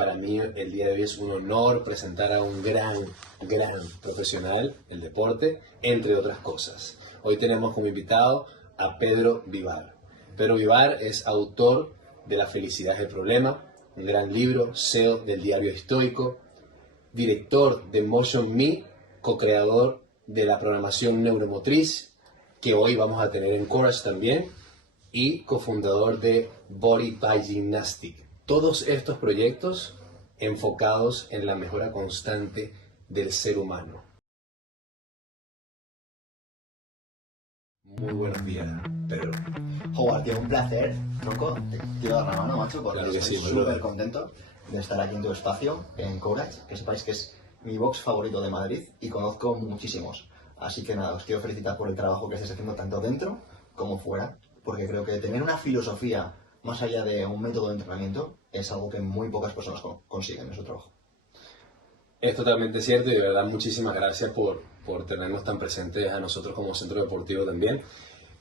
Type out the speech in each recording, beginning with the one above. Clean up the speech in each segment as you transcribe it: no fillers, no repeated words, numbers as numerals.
para mí el día de hoy es un honor presentar a un gran profesional del deporte, entre otras cosas. Hoy tenemos como invitado a Pedro Vivar. Pedro Vivar es autor de La felicidad es el problema, un gran libro, CEO del Diario Estoico, director de Motion Me, co-creador de la programación neuromotriz, que hoy vamos a tener en Courage también, y cofundador de Body by Gymnastic. Todos estos proyectos enfocados en la mejora constante del ser humano. Muy buenos días, Pedro. Howard, tío, un placer, tronco. Te quiero dar la mano, macho, porque Claro que estoy sí, súper contento de estar aquí en tu espacio, en Courage, que sepáis que es mi box favorito de Madrid y conozco muchísimos. Así que nada, os quiero felicitar por el trabajo que estáis haciendo tanto dentro como fuera, porque creo que tener una filosofía más allá de un método de entrenamiento es algo que muy pocas personas consiguen en su trabajo. Es totalmente cierto y de verdad muchísimas gracias por tenernos tan presentes a nosotros como centro deportivo también.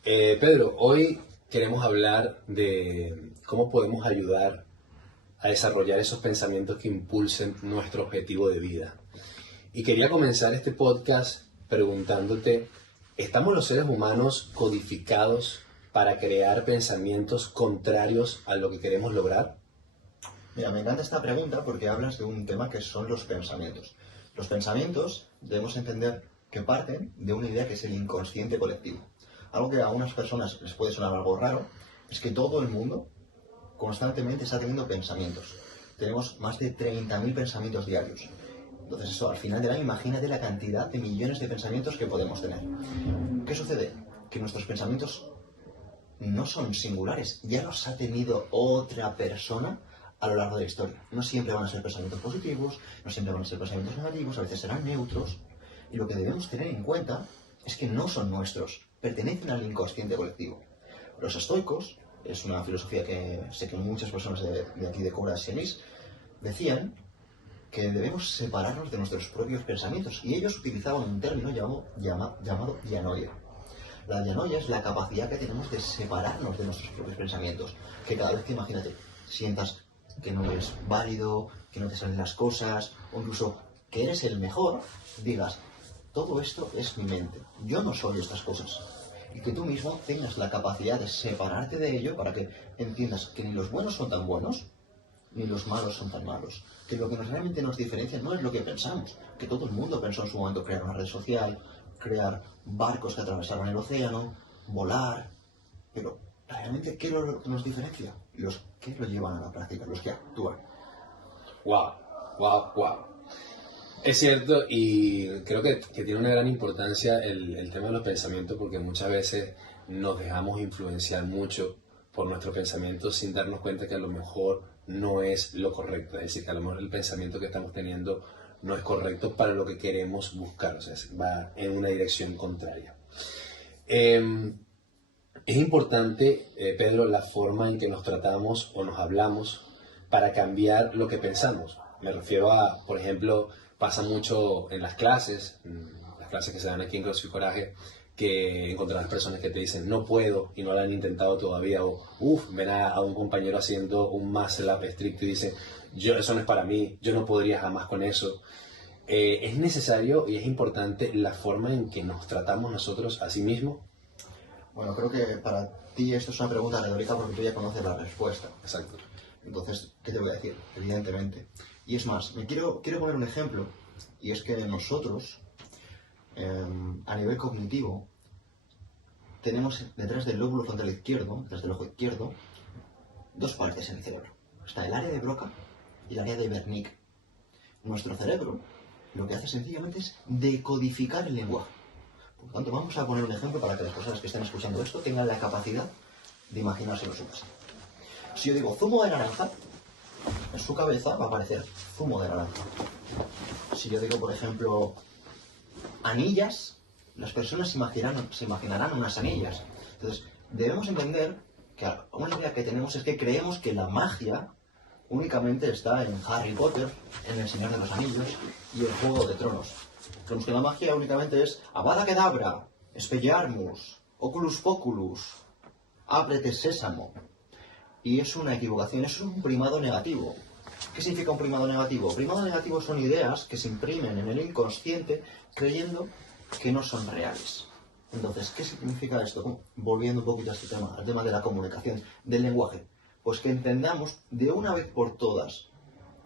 Pedro, hoy queremos hablar de cómo podemos ayudar a desarrollar esos pensamientos que impulsen nuestro objetivo de vida. Y quería comenzar este podcast preguntándote, ¿estamos los seres humanos codificados para crear pensamientos contrarios a lo que queremos lograr? Mira, me encanta esta pregunta porque hablas de un tema que son los pensamientos. Los pensamientos debemos entender que parten de una idea que es el inconsciente colectivo. Algo que a algunas personas les puede sonar algo raro es que todo el mundo constantemente está teniendo pensamientos. Tenemos más de 30.000 pensamientos diarios. Entonces eso, al final del año, imagínate la cantidad de millones de pensamientos que podemos tener. ¿Qué sucede? Que nuestros pensamientos no son singulares, ya los ha tenido otra persona a lo largo de la historia. No siempre van a ser pensamientos positivos, no siempre van a ser pensamientos negativos, a veces serán neutros. Y lo que debemos tener en cuenta es que no son nuestros, pertenecen al inconsciente colectivo. Los estoicos, es una filosofía que sé que muchas personas de aquí de Courage seguís, decían que debemos separarnos de nuestros propios pensamientos. Y ellos utilizaban un término llamado dianoia. La dianoia es la capacidad que tenemos de separarnos de nuestros propios pensamientos. Que cada vez que, imagínate, sientas que no eres válido, que no te salen las cosas, o incluso que eres el mejor, digas, todo esto es mi mente, yo no soy estas cosas. Y que tú mismo tengas la capacidad de separarte de ello para que entiendas que ni los buenos son tan buenos, ni los malos son tan malos. Que lo que realmente nos diferencia no es lo que pensamos, que todo el mundo pensó en su momento crear una red social, crear barcos que atravesaran el océano, volar, pero realmente ¿qué es lo que nos diferencia? Los que lo llevan a la práctica, los que actúan. Wow. Es cierto y creo que tiene una gran importancia el tema de los pensamientos porque muchas veces nos dejamos influenciar mucho por nuestros pensamientos sin darnos cuenta que a lo mejor no es lo correcto. Es decir, que a lo mejor el pensamiento que estamos teniendo no es correcto para lo que queremos buscar, o sea, va en una dirección contraria. Es importante, Pedro, la forma en que nos tratamos o nos hablamos para cambiar lo que pensamos. Me refiero a, por ejemplo, pasa mucho en las clases que se dan aquí en CrossFit Coraje, que encontrarás personas que te dicen no puedo y no lo han intentado todavía, o ven a un compañero haciendo un muscle up estricto y dice eso no es para mí, yo no podría jamás con eso. Es necesario y es importante la forma en que nos tratamos nosotros a sí mismos. Bueno, creo que para ti esto es una pregunta retórica porque tú ya conoces la respuesta. Exacto. Entonces, ¿qué te voy a decir? Evidentemente. Y es más, quiero poner un ejemplo, y es que nosotros, a nivel cognitivo, tenemos detrás del lóbulo frontal izquierdo, detrás del ojo izquierdo, dos partes en el cerebro. Está el área de Broca y el área de Wernicke. Nuestro cerebro lo que hace sencillamente es decodificar el lenguaje. Por lo tanto, vamos a poner un ejemplo para que las personas que estén escuchando esto tengan la capacidad de imaginárselo su casa. Si yo digo zumo de naranja, en su cabeza va a aparecer zumo de naranja. Si yo digo, por ejemplo, anillas, las personas se imaginarán unas anillas. Entonces, debemos entender que una idea que tenemos es que creemos que la magia únicamente está en Harry Potter, en El Señor de los Anillos y el Juego de Tronos. Creemos que la magia únicamente es Avada Kedavra, Expelliarmus, Oculus Poculus, Ábrete Sésamo. Y es una equivocación, es un primado negativo. ¿Qué significa un primado negativo? Primado negativo son ideas que se imprimen en el inconsciente creyendo que no son reales. Entonces, ¿qué significa esto? Volviendo un poquito a este tema, al tema de la comunicación, del lenguaje. Pues que entendamos de una vez por todas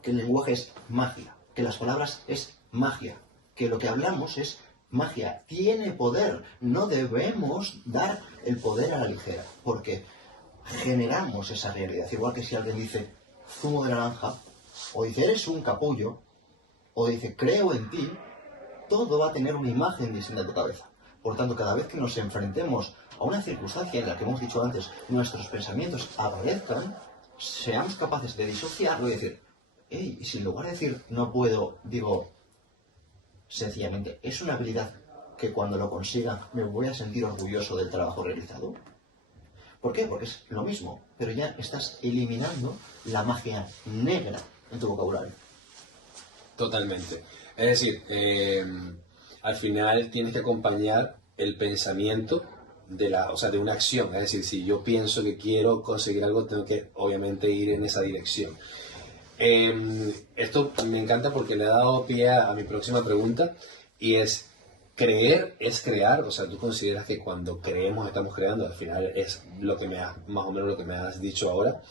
que el lenguaje es magia, que las palabras es magia, que lo que hablamos es magia, tiene poder. No debemos dar el poder a la ligera, porque generamos esa realidad. Igual que si alguien dice zumo de naranja, o dice eres un capullo, o dice creo en ti, todo va a tener una imagen distinta en tu cabeza. Por tanto, cada vez que nos enfrentemos a una circunstancia en la que hemos dicho antes, nuestros pensamientos aparezcan, seamos capaces de disociarlo y decir, hey, y si en lugar de decir no puedo, digo sencillamente, es una habilidad que cuando lo consiga me voy a sentir orgulloso del trabajo realizado. ¿Por qué? Porque es lo mismo, pero ya estás eliminando la magia negra en tu vocabulario. Totalmente. Es decir, al final tienes que acompañar el pensamiento de una acción. Es decir, si yo pienso que quiero conseguir algo, tengo que obviamente ir en esa dirección. Esto me encanta porque le ha dado pie a mi próxima pregunta y es, creer es crear. O sea, tú consideras que cuando creemos estamos creando. Al final es más o menos lo que me has dicho ahora.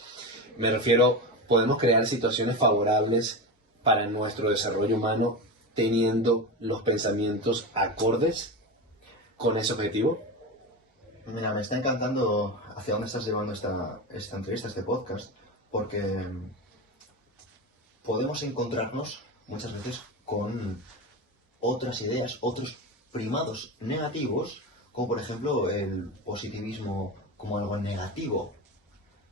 Me refiero, podemos crear situaciones favorables para nuestro desarrollo humano teniendo los pensamientos acordes con ese objetivo. Mira, me está encantando hacia dónde estás llevando esta entrevista, este podcast, porque podemos encontrarnos muchas veces con otras ideas, otros primados negativos, como por ejemplo el positivismo como algo negativo.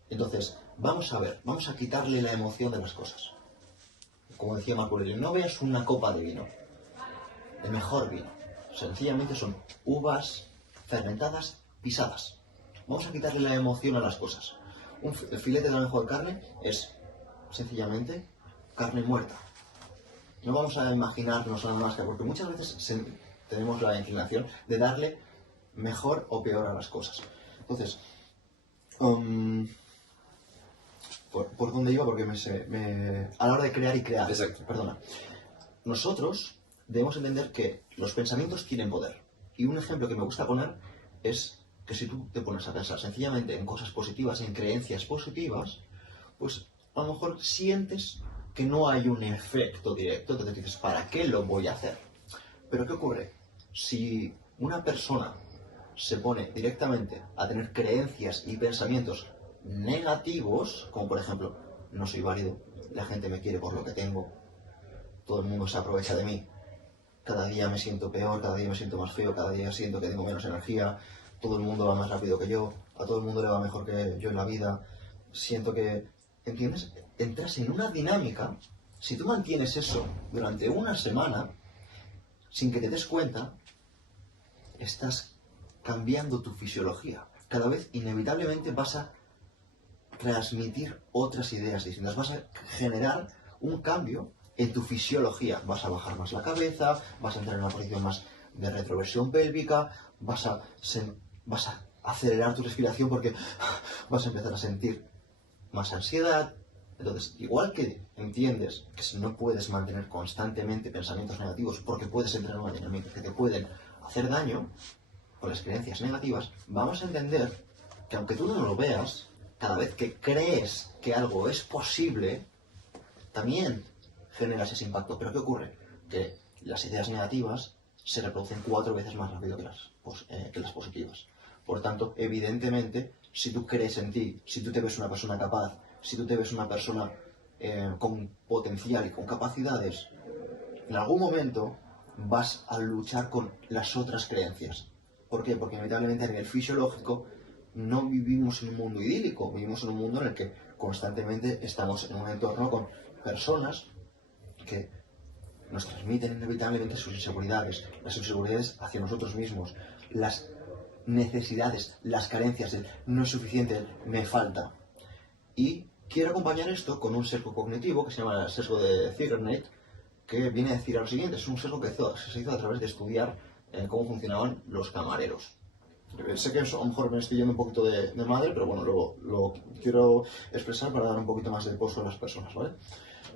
Entonces, vamos a quitarle la emoción de las cosas. Como decía Marco Aurelio, no veas una copa de vino, el mejor vino. Sencillamente son uvas fermentadas, pisadas. Vamos a quitarle la emoción a las cosas. El filete de la mejor carne es sencillamente carne muerta. No vamos a imaginarnos nada más que, porque muchas veces tenemos la inclinación de darle mejor o peor a las cosas. Entonces, ¿por dónde iba? Porque a la hora de crear y crear. Exacto. Perdona. Nosotros debemos entender que los pensamientos tienen poder. Y un ejemplo que me gusta poner es que si tú te pones a pensar sencillamente en cosas positivas, en creencias positivas, pues a lo mejor sientes que no hay un efecto directo, entonces dices, ¿para qué lo voy a hacer? Pero ¿qué ocurre? Si una persona se pone directamente a tener creencias y pensamientos negativos, como por ejemplo, no soy válido, la gente me quiere por lo que tengo, todo el mundo se aprovecha de mí, cada día me siento peor, cada día me siento más feo, cada día siento que tengo menos energía, todo el mundo va más rápido que yo, a todo el mundo le va mejor que yo en la vida, siento que, ¿entiendes? Entras en una dinámica, si tú mantienes eso durante una semana, sin que te des cuenta, estás cambiando tu fisiología. Cada vez inevitablemente vas a transmitir otras ideas distintas, vas a generar un cambio en tu fisiología. Vas a bajar más la cabeza, vas a entrar en una posición más de retroversión pélvica, vas a acelerar tu respiración porque vas a empezar a sentir más ansiedad. Entonces, igual que entiendes que si no puedes mantener constantemente pensamientos negativos porque puedes entrar en una dinámica que te pueden hacer daño con las creencias negativas, vamos a entender que aunque tú no lo veas, cada vez que crees que algo es posible, también generas ese impacto. Pero ¿qué ocurre? Que las ideas negativas se reproducen 4 veces más rápido que las positivas. Por tanto, evidentemente, si tú crees en ti, si tú te ves una persona capaz, si tú te ves una persona con potencial y con capacidades, en algún momento vas a luchar con las otras creencias. ¿Por qué? Porque inevitablemente a nivel fisiológico no vivimos en un mundo idílico, vivimos en un mundo en el que constantemente estamos en un entorno con personas que nos transmiten inevitablemente sus inseguridades, las inseguridades hacia nosotros mismos, las necesidades, las carencias, el no es suficiente, el me falta. Y quiero acompañar esto con un sesgo cognitivo que se llama el sesgo de Zeigarnik, que viene a decir a lo siguiente, es un sesgo que se hizo a través de estudiar cómo funcionaban los camareros. Sé que eso, a lo mejor me estoy yendo un poquito de madre, pero bueno, lo quiero expresar para dar un poquito más de pozo a las personas, ¿vale?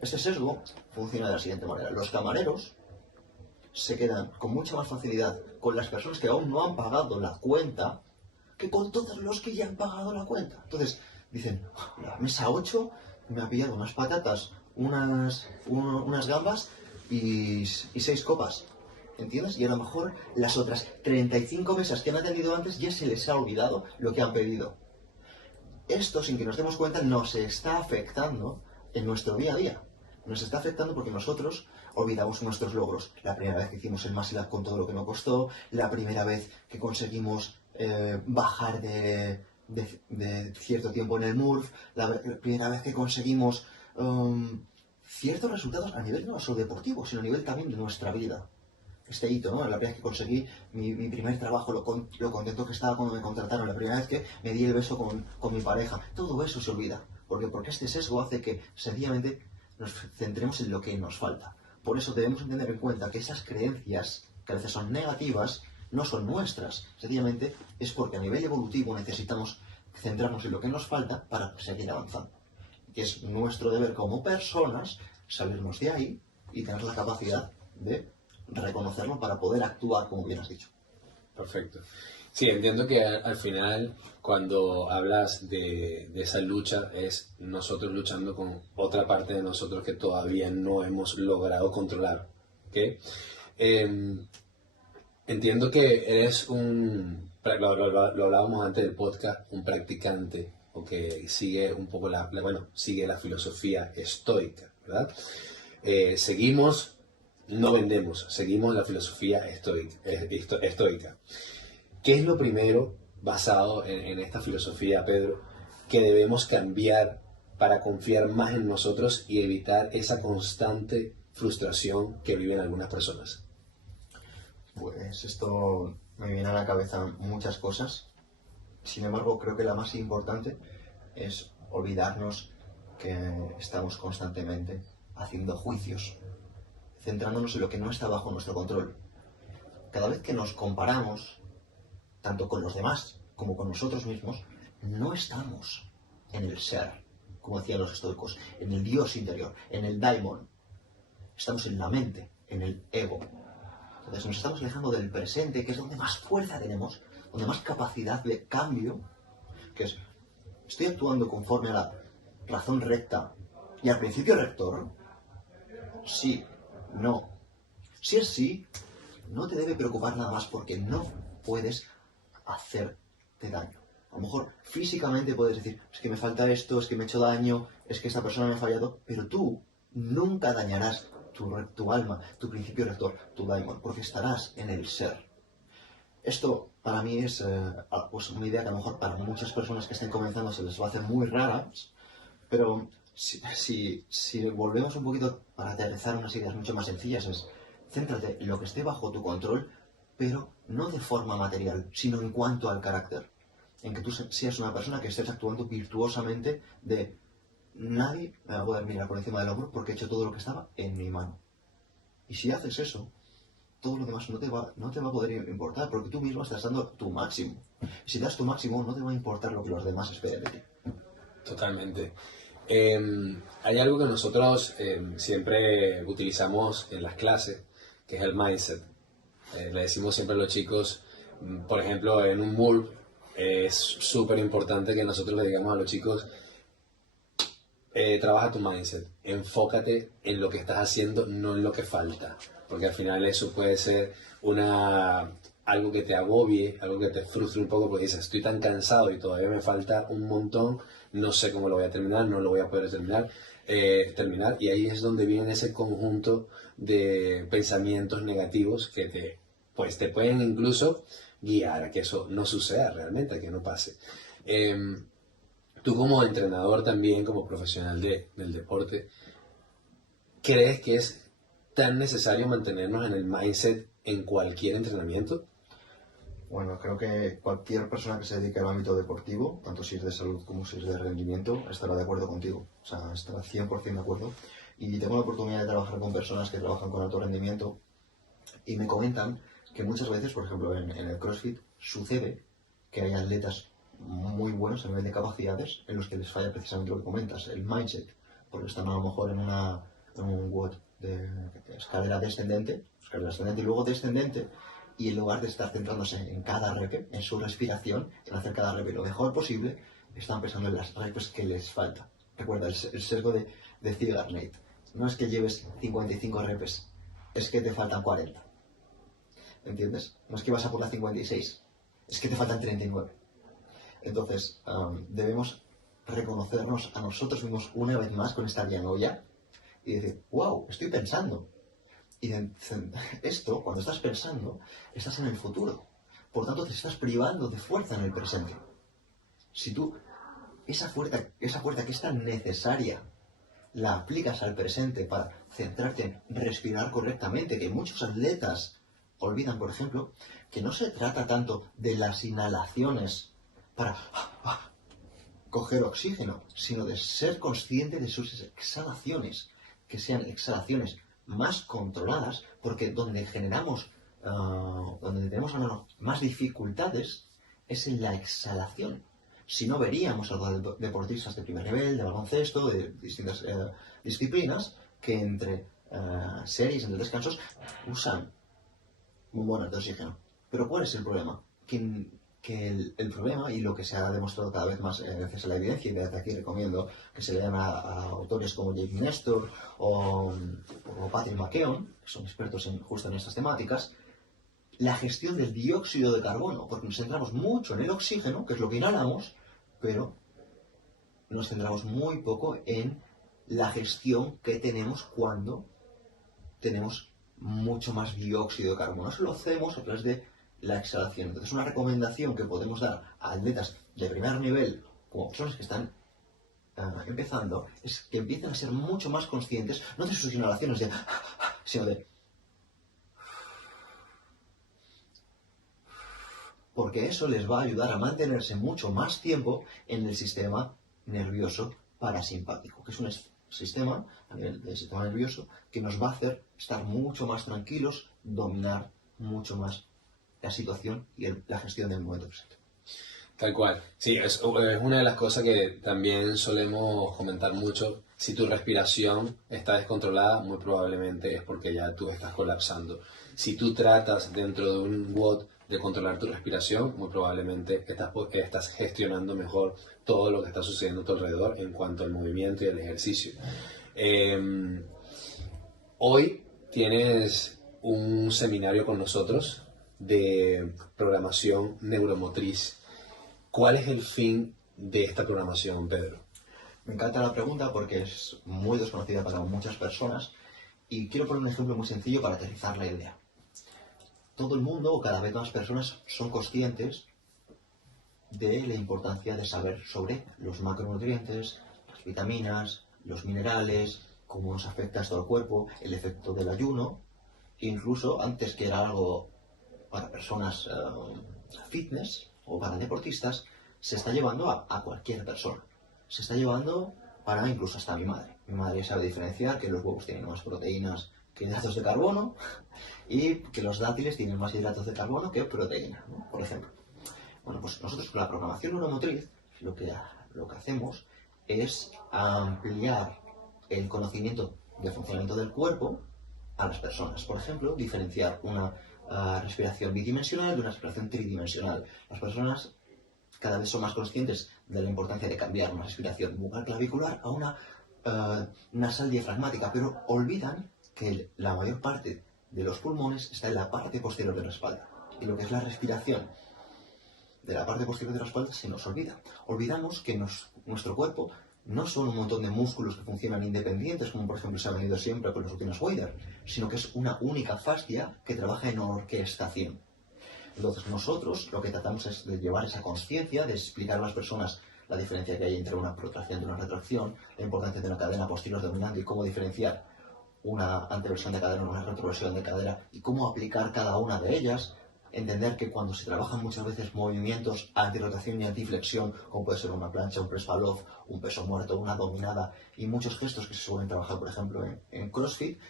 Este sesgo funciona de la siguiente manera. Los camareros se quedan con mucha más facilidad con las personas que aún no han pagado la cuenta que con todos los que ya han pagado la cuenta. Entonces, dicen, la mesa 8 me ha pillado unas patatas, unas gambas y 6 copas. ¿Entiendes? Y a lo mejor las otras 35 mesas que han atendido antes ya se les ha olvidado lo que han pedido. Esto, sin que nos demos cuenta, nos está afectando en nuestro día a día. Nos está afectando porque nosotros olvidamos nuestros logros. La primera vez que hicimos el Massive con todo lo que nos costó, la primera vez que conseguimos bajar de cierto tiempo en el MURF, la primera vez que conseguimos ciertos resultados a nivel no solo deportivo, sino a nivel también de nuestra vida. Este hito, ¿no? La primera vez que conseguí mi primer trabajo, lo contento que estaba cuando me contrataron, la primera vez que me di el beso con mi pareja, todo eso se olvida. Porque este sesgo hace que sencillamente nos centremos en lo que nos falta. Por eso debemos tener en cuenta que esas creencias, que a veces son negativas, no son nuestras. Sencillamente es porque a nivel evolutivo necesitamos centrarnos en lo que nos falta para seguir avanzando. Y es nuestro deber como personas salirnos de ahí y tener la capacidad de reconocerlo para poder actuar como bien has dicho. Perfecto. Sí, entiendo que al final, cuando hablas de esa lucha, es nosotros luchando con otra parte de nosotros que todavía no hemos logrado controlar. ¿Ok? Entiendo que eres lo hablábamos antes del podcast, un practicante o que sigue un poco sigue la filosofía estoica, ¿verdad? Seguimos, no vendemos, seguimos la filosofía estoica. ¿Qué es lo primero, basado en esta filosofía, Pedro, que debemos cambiar para confiar más en nosotros y evitar esa constante frustración que viven algunas personas? Pues esto me viene a la cabeza muchas cosas. Sin embargo, creo que la más importante es olvidarnos que estamos constantemente haciendo juicios, centrándonos en lo que no está bajo nuestro control. Cada vez que nos comparamos, tanto con los demás como con nosotros mismos, no estamos en el ser, como decían los estoicos, en el Dios interior, en el daimon. Estamos en la mente, en el ego. Entonces nos estamos alejando del presente, que es donde más fuerza tenemos, donde más capacidad de cambio, que es, estoy actuando conforme a la razón recta y al principio rector. Sí, no. Si es sí, no te debe preocupar nada más porque no puedes hacerte daño. A lo mejor físicamente puedes decir, es que me falta esto, es que me he hecho daño, es que esta persona me ha fallado, pero tú nunca dañarás tu alma, tu principio rector, tu daimon, porque estarás en el ser. Esto para mí es pues una idea que a lo mejor para muchas personas que estén comenzando se les va a hacer muy rara, pero si volvemos un poquito para aterrizar unas ideas mucho más sencillas, es céntrate en lo que esté bajo tu control, pero no de forma material, sino en cuanto al carácter. En que tú seas una persona que estés actuando virtuosamente de nadie me va a poder mirar por encima del hombro porque he hecho todo lo que estaba en mi mano. Y si haces eso, todo lo demás no te va a poder importar porque tú mismo estás dando tu máximo. Y si das tu máximo, no te va a importar lo que los demás esperen de ti. Totalmente. Hay algo que nosotros siempre utilizamos en las clases, que es el mindset. Le decimos siempre a los chicos, por ejemplo, en un MURP, es súper importante que nosotros le digamos a los chicos, trabaja tu mindset, enfócate en lo que estás haciendo, no en lo que falta, porque al final eso puede ser algo que te agobie, algo que te frustre un poco, porque dices, estoy tan cansado y todavía me falta un montón, no sé cómo lo voy a terminar, no lo voy a poder terminar, y ahí es donde viene ese conjunto de pensamientos negativos que te pueden incluso guiar a que eso no suceda realmente, a que no pase. Tú como entrenador también, como profesional del deporte, ¿crees que es tan necesario mantenernos en el mindset en cualquier entrenamiento? Bueno, creo que cualquier persona que se dedique al ámbito deportivo, tanto si es de salud como si es de rendimiento, estará de acuerdo contigo. O sea, estará 100% de acuerdo. Y tengo la oportunidad de trabajar con personas que trabajan con alto rendimiento y me comentan que muchas veces, por ejemplo, en el CrossFit, sucede que hay atletas muy buenos a nivel de capacidades en los que les falla precisamente lo que comentas, el mindset. porque están a lo mejor en un WOD de escalera descendente y luego descendente, y en lugar de estar centrándose en cada rep, en su respiración, en hacer cada rep lo mejor posible, están pensando en las reps que les falta. Recuerda, el sesgo de Zeigarnik. No es que lleves 55 reps, es que te faltan 40. ¿Entiendes? No es que vas a por la 56, es que te faltan 39. Entonces, debemos reconocernos a nosotros mismos una vez más con esta dianoia y decir, wow, estoy pensando. Y esto, cuando estás pensando, estás en el futuro. Por tanto, te estás privando de fuerza en el presente. Si tú esa fuerza que es tan necesaria la aplicas al presente para centrarte en respirar correctamente, que muchos atletas olvidan, por ejemplo, que no se trata tanto de las inhalaciones para coger oxígeno, sino de ser consciente de sus exhalaciones, que sean exhalaciones más controladas, porque donde tenemos más dificultades es en la exhalación. Si no, veríamos a los deportistas de primer nivel, de baloncesto, de distintas disciplinas, que entre series, entre descansos, usan bombonas de oxígeno. Pero ¿cuál es el problema? Que el problema, y lo que se ha demostrado cada vez más gracias a la evidencia, y desde aquí recomiendo que se lean a autores como Jake Nestor o Patrick McKeown, que son expertos justo en estas temáticas, la gestión del dióxido de carbono, porque nos centramos mucho en el oxígeno, que es lo que inhalamos, pero nos centramos muy poco en la gestión que tenemos cuando tenemos mucho más dióxido de carbono. Eso lo hacemos a través de la exhalación. Entonces, una recomendación que podemos dar a atletas de primer nivel, como personas que están empezando, es que empiecen a ser mucho más conscientes, no de sus inhalaciones, sino de... Porque eso les va a ayudar a mantenerse mucho más tiempo en el sistema nervioso parasimpático, que es un sistema, a nivel del sistema nervioso, que nos va a hacer estar mucho más tranquilos, dominar mucho más la situación y la gestión del momento presente. Tal cual. Sí, es una de las cosas que también solemos comentar mucho. Si tu respiración está descontrolada, muy probablemente es porque ya tú estás colapsando. Si tú tratas dentro de un WOD de controlar tu respiración, muy probablemente estás gestionando mejor todo lo que está sucediendo a tu alrededor en cuanto al movimiento y al ejercicio. Hoy tienes un seminario con nosotros de programación neuromotriz. ¿Cuál es el fin de esta programación, Pedro? Me encanta la pregunta porque es muy desconocida para muchas personas y quiero poner un ejemplo muy sencillo para aterrizar la idea. Todo el mundo, o cada vez más personas, son conscientes de la importancia de saber sobre los macronutrientes, las vitaminas, los minerales, cómo nos afecta esto al cuerpo, el efecto del ayuno, e incluso antes que era algo para personas fitness o para deportistas, se está llevando a cualquier persona. Se está llevando para incluso hasta mi madre. Mi madre sabe diferenciar que los huevos tienen más proteínas que hidratos de carbono y que los dátiles tienen más hidratos de carbono que proteína, ¿no? Por ejemplo. Bueno, pues nosotros con la programación neuromotriz lo que hacemos es ampliar el conocimiento del funcionamiento del cuerpo a las personas. Por ejemplo, diferenciar una respiración bidimensional de una respiración tridimensional. Las personas cada vez son más conscientes de la importancia de cambiar una respiración bucal clavicular a una nasal diafragmática, pero olvidan que la mayor parte de los pulmones está en la parte posterior de la espalda. Y lo que es la respiración de la parte posterior de la espalda se nos olvida. Olvidamos que nuestro cuerpo no son un montón de músculos que funcionan independientes, como por ejemplo se ha venido siempre con las rutinas Weider, sino que es una única fascia que trabaja en orquestación. Entonces nosotros lo que tratamos es de llevar esa conciencia, de explicar a las personas la diferencia que hay entre una protracción y una retracción, la importancia de una cadena posterior dominante y cómo diferenciar una anteversión de cadera, una retroversión de cadera y cómo aplicar cada una de ellas. Entender que cuando se trabajan muchas veces movimientos antirrotación y antiflexión, como puede ser una plancha, un press pull-off, un peso muerto, una dominada y muchos gestos que se suelen trabajar, por ejemplo, en CrossFit,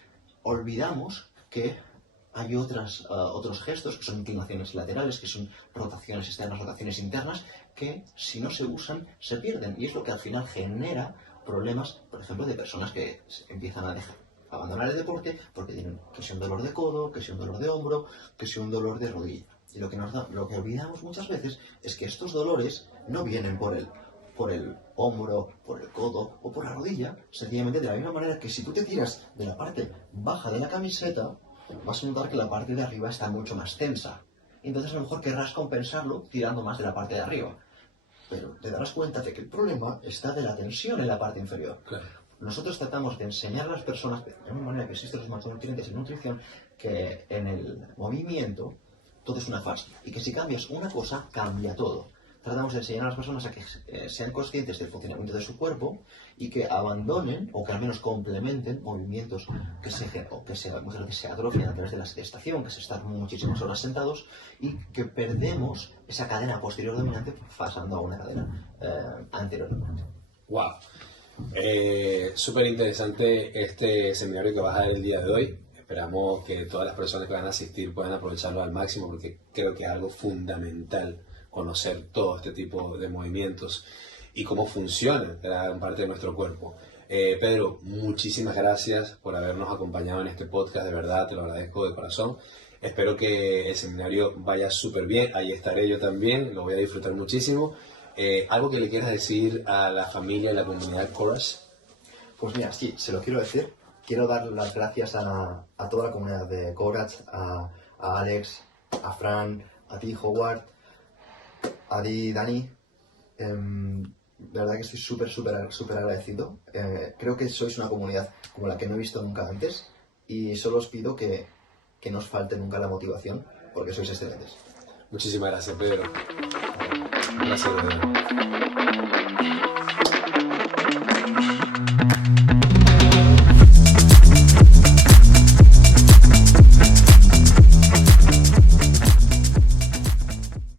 olvidamos que hay otros gestos que son inclinaciones laterales, que son rotaciones externas, rotaciones internas, que si no se usan se pierden. Y es lo que al final genera problemas, por ejemplo, de personas que empiezan a abandonar el deporte porque tienen que sea un dolor de codo, que sea un dolor de hombro, que sea un dolor de rodilla. Y lo que olvidamos muchas veces es que estos dolores no vienen por el hombro, por el codo o por la rodilla, sencillamente de la misma manera que si tú te tiras de la parte baja de la camiseta, vas a notar que la parte de arriba está mucho más tensa. Entonces a lo mejor querrás compensarlo tirando más de la parte de arriba. Pero te darás cuenta de que el problema está de la tensión en la parte inferior. Claro. Nosotros tratamos de enseñar a las personas, de la misma manera que existen los macronutrientes en nutrición, que en el movimiento todo es una fase y que si cambias una cosa, cambia todo. Tratamos de enseñar a las personas a que sean conscientes del funcionamiento de su cuerpo y que abandonen o que al menos complementen movimientos que muchas veces se atrofian a través de la estación, que se están muchísimas horas sentados y que perdemos esa cadena posterior dominante pasando a una cadena anterior dominante. ¡Wow! Súper interesante este seminario que vas a dar el día de hoy. Esperamos que todas las personas que van a asistir puedan aprovecharlo al máximo porque creo que es algo fundamental conocer todo este tipo de movimientos y cómo funciona gran parte de nuestro cuerpo. Pedro, muchísimas gracias por habernos acompañado en este podcast, de verdad te lo agradezco de corazón. Espero que el seminario vaya súper bien, ahí estaré yo también, lo voy a disfrutar muchísimo. ¿Algo que le quieras decir a la familia y la comunidad Courage? Pues mira, sí, se lo quiero decir. Quiero dar las gracias a toda la comunidad de Courage, a Alex, a Fran, a ti, Howard, a ti, Dani. De verdad que estoy súper agradecido. Creo que sois una comunidad como la que no he visto nunca antes y solo os pido que no os falte nunca la motivación porque sois excelentes. Muchísimas gracias, Pedro. Gracias, de verdad.